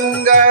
தங்கள்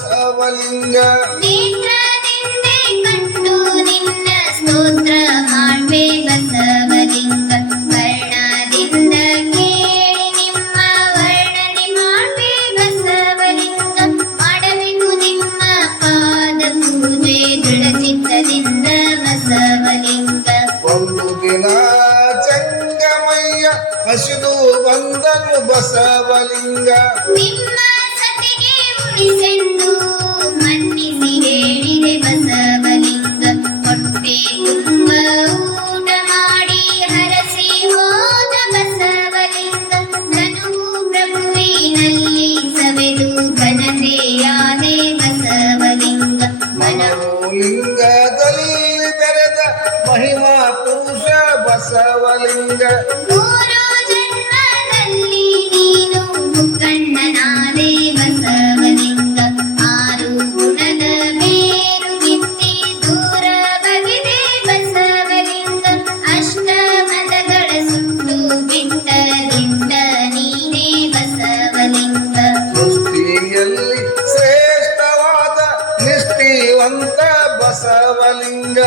ಬಸವಲಿಂಗ ನೇತ್ರದಿಂದೆ ಕಂಡು ನಿನ್ನ ಸ್ತೋತ್ರ ಮಾಡ್ವೆ ಬಸವಲಿಂಗ ವರ್ಣದಿಂದ ಕೇಳಿ ನಿಮ್ಮ ವರ್ಣನೆ ಮಾಡ್ವೆ ಬಸವಲಿಂಗ ಮಾಡಬೇಕು ನಿಮ್ಮ ಪಾದ ಪೂಜೆ ದೃಢಚಿತ್ತದಿಂದ ಬಸವಲಿಂಗ ಒಂದು ದಿನ ಚಂಗಮಯ್ಯ ಹಸಿದು ಬಂದನು ಬಸವಲಿಂಗ ನಿಮ್ಮ ಮನವಿಸೆಂದು ಮನ್ನಿಸಿ ಹೇಳಿದೆ ಬಸವಲಿಂಗ. ಹೊಟ್ಟೆ ತುಂಬ ಮಾಡಿ ಹರಸಿ ಹೋದ ಬಸವಲಿಂಗ. ಸವೆದು ಬಸವಲಿಂಗ. ತೆರೆದ ಮಹಿಮಾ ಬಸವಲಿಂಗ. ಜನ್ಮದಲ್ಲಿ ನೀನು ಮಾಧವಲಿಂಗ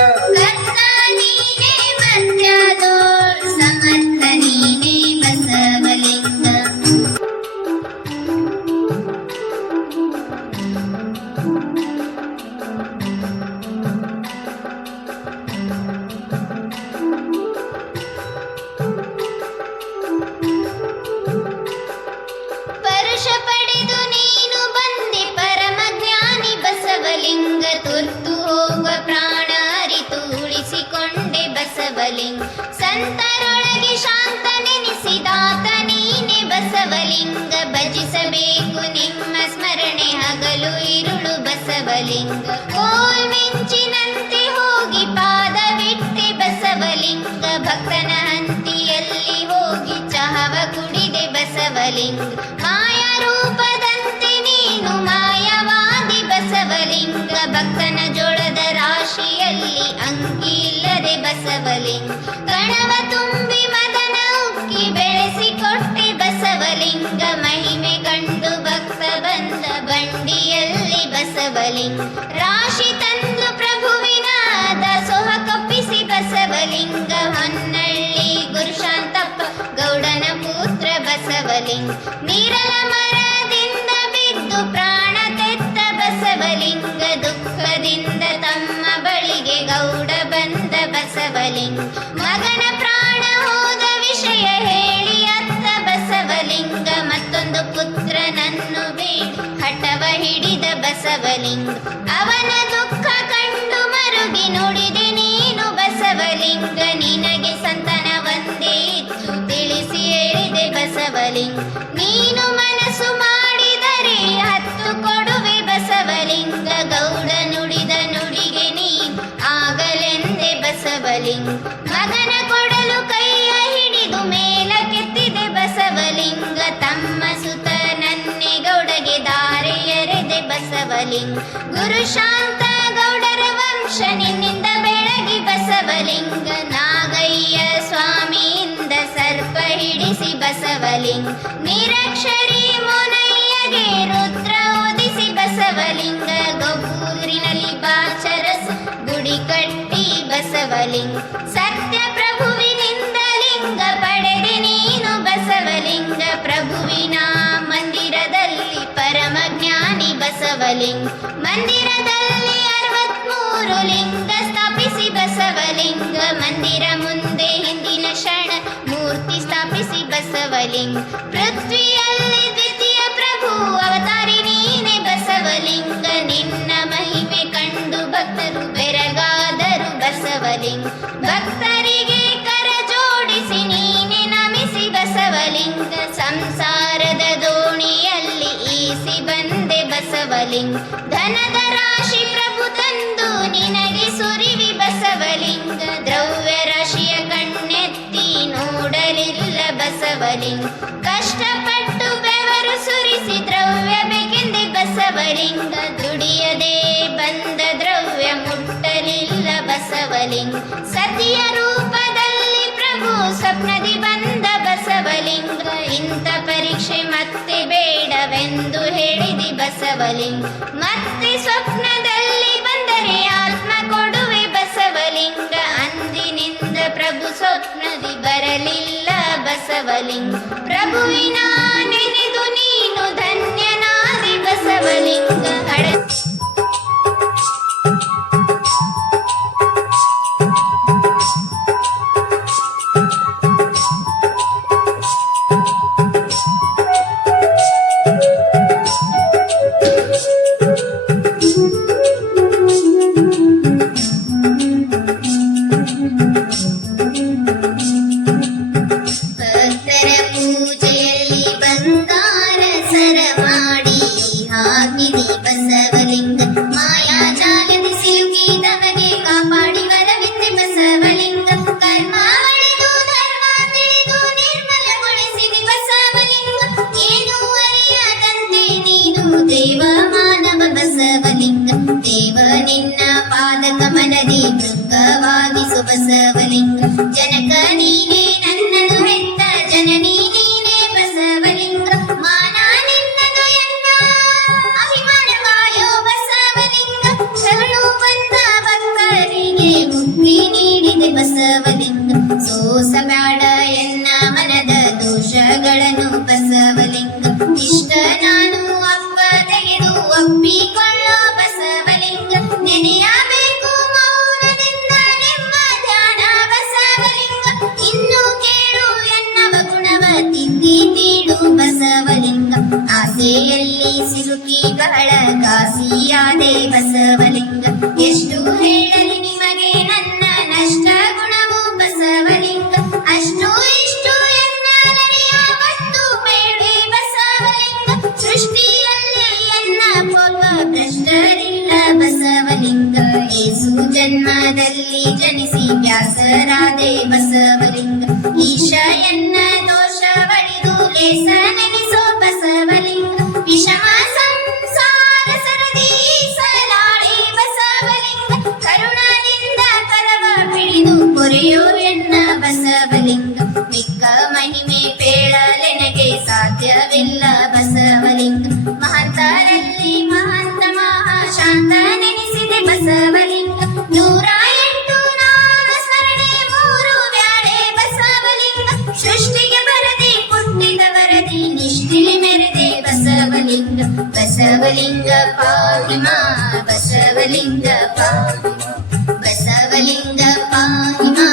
ಹಗಲು ಇರುಳು ಬಸವಲಿಂಗ. ಕೋಲ್ಮೆಂಚಿನಂತೆ ಹೋಗಿ ಪಾದ ಬಿಟ್ಟೆ ಬಸವಲಿಂಗ. ಭಕ್ತನ ಹಂತಿಯಲ್ಲಿ ಹೋಗಿ ಚಹವ ಕುಡಿದೆ ಬಸವಲಿಂಗ. ಮಾಯಾ ರೂಪದಂತೆ ನೀನು ಮಾಯವಾದಿ ಬಸವಲಿಂಗ. ಭಕ್ತನ ಜೋಳದ ರಾಶಿಯಲ್ಲಿ ಅಂಗಿ ಇಲ್ಲದೆ ಬಸವಲಿಂಗ. ಕಣವ ಸಂಕಲ್ಪದಿಂದ ತಮ್ಮ ಬಳಿಗೆ ಗೌಡ ಬಂದ ಬಸವಲಿಂಗ. ಮಗನ ಪ್ರಾಣ ಹೋದ ವಿಷಯ ಹೇಳಿ ಅತ್ತ ಬಸವಲಿಂಗ. ಮತ್ತೊಂದು ಪುತ್ರನನ್ನು ಬೇಡಿ, ಹಠವ ಹಿಡಿದ ಬಸವಲಿಂಗ. ಅವನ ದುಃಖ ಕಂಡು ಮರುಗಿ ನುಡಿದೆ ನೀನು ಬಸವಲಿಂಗ. ನಿನಗೆ ಸಂತನ ಒಂದೇ ಇತ್ತು, ತಿಳಿಸಿ ಹೇಳಿದೆ ಬಸವಲಿಂಗ. ನೀನು ಗುರು ಶಾಂತ ಗೌಡರ ವಂಶ ನಿನ್ನಿಂದ ಬೆಳಗಿ ಬಸವಲಿಂಗ. ನಾಗಯ್ಯ ಸ್ವಾಮಿಯಿಂದ ಸರ್ಪ ಹಿಡಿಸಿ ಬಸವಲಿಂಗ. ನಿರಕ್ಷರಿ ಮೊನಯ್ಯಗೆ ರುದ್ರ ಓದಿಸಿ ಬಸವಲಿಂಗ. ಗೊಬ್ಬೂರಿನಲ್ಲಿ ಬಾಚರಸ್ ಗುಡಿ ಕಟ್ಟಿ ಬಸವಲಿಂಗ. ಬಸವಲಿಂಗ. ಮಂದಿರದಲ್ಲಿ ಅರವತ್ಮೂರು ಲಿಂಗ ಸ್ಥಾಪಿಸಿ ಬಸವಲಿಂಗ. ಮಂದಿರ ಮುಂದೆ ಹಿಂದಿನ ಶರಣ ಮೂರ್ತಿ ಸ್ಥಾಪಿಸಿ ಬಸವಲಿಂಗ್. ಪೃಥ್ವಿಯಲ್ಲಿ ದ್ವಿತೀಯ ಪ್ರಭು ಅವತಾರಿ ನೀನೆ ಬಸವಲಿಂಗ. ನಿನ್ನ ಮಹಿಮೆ ಕಂಡು ಭಕ್ತರು ಬೆರಗಾದರು ಬಸವಲಿಂಗ್. ಭಕ್ತರಿಗೆ ಧನದ ರಾಶಿ ಪ್ರಭು ತಂದು ನಿನಗೆ ಸುರಿವಿ ಬಸವಲಿಂಗ. ದ್ರವ್ಯ ರಾಶಿಯ ಕಣ್ಣೆತ್ತಿ ನೋಡಲಿಲ್ಲ ಬಸವಲಿಂಗ. ಕಷ್ಟಪಟ್ಟು ಬೆವರು ಸುರಿಸಿ ದ್ರವ್ಯ ಬೇಕೆಂದೆ ಬಸವಲಿಂಗ. ದುಡಿಯದೆ ಬಂದ ದ್ರವ್ಯ ಮುಟ್ಟಲಿಲ್ಲ ಬಸವಲಿಂಗ. ಸತಿಯ ಬಸವಲಿಂಗ. ಮತ್ತೆ ಸ್ವಪ್ನದಲ್ಲಿ ಬಂದರೆ ಆತ್ಮ ಕೊಡುವೆ ಬಸವಲಿಂಗ. ಅಂದಿನಿಂದ ಪ್ರಭು ಸ್ವಪ್ನದಿ ಬರಲಿಲ್ಲ ಬಸವಲಿಂಗ್. ಪ್ರಭುವಿನ ದೇವ ಮಾನವ ಬಸವಲಿಂಗ ದೇವ ನಿನ್ನ ಪಾದ ಕಮಲದಿ ಮೃಂಗವಾಗಿಸು ಬಸವಲಿಂಗ ಜನಕ ನೀನೇ ನನ್ನನು ಹೆತ್ತ ಜನನಿ ನೀನೇ ಬಸವಲಿಂಗ ಮಾನ ನಿನ್ನದು ಎನ್ನ ಅಭಿಮಾನ ಕಾಯೋ ಬಸವಲಿಂಗ ಶರಣು ಬಂದ ಭಕ್ತರಿಗೆ ಮುಕ್ತಿ ನೀಡಿದೆ ಬಸವಲಿಂಗ ಸೋಸ ಕಾಸಿಯಾದೆ ಬಸವಲಿಂಗ ಪಾಹಿಮಾ ಬಸವಲಿಂಗ ಪಾಹಿಮಾ ಬಸವಲಿಂಗ ಪಾಹಿಮಾ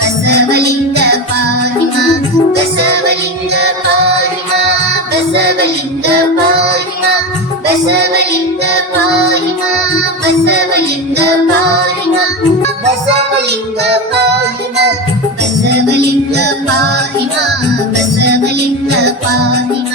ಬಸವಲಿಂಗ ಪಾಹಿಮಾ ಬಸವಲಿಂಗ ಪಾಹಿಮಾ ಬಸವಲಿಂಗ ಪಾಹಿಮಾ ಬಸವಲಿಂಗ ಪಾಹಿಮಾ ಬಸವಲಿಂಗ ಪಾಹಿಮಾ ಬಸವಲಿಂಗ ಪಾಹಿಮಾ ಬಸವಲಿಂಗ ಪಾಹಿಮಾ ಬಸವಲಿಂಗ ಪಾಹಿಮಾ